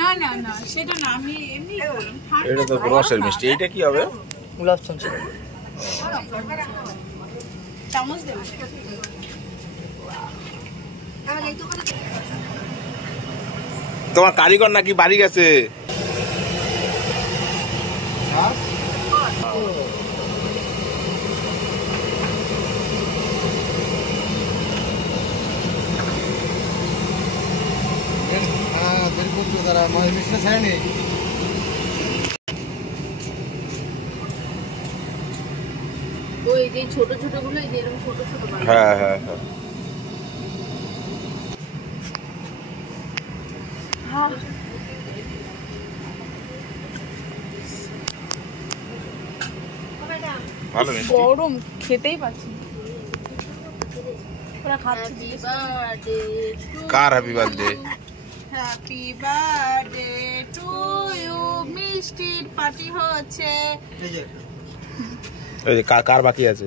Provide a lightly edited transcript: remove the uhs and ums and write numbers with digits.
না না না সেটা না, আমি এমনি এটা তো রসের মিষ্টি। এটা কি হবে? গোলাপ জামুন। চামচ দেব। তোমার কারিগর নাকি বাড়ি গেছে? ওই যে ছোট ছোট গুলো, এই যে এরকম ছোট ছোট বানায়। হ্যাঁ হ্যাঁ হ্যাঁ। ভালো মিষ্টি। গরম, খেতেই পাচ্ছি না। ওরা খাচ্ছে। কার happy birthday? Happy birthday to you. মিষ্টির পার্টি হচ্ছে। এই যে কার বাকি আছে?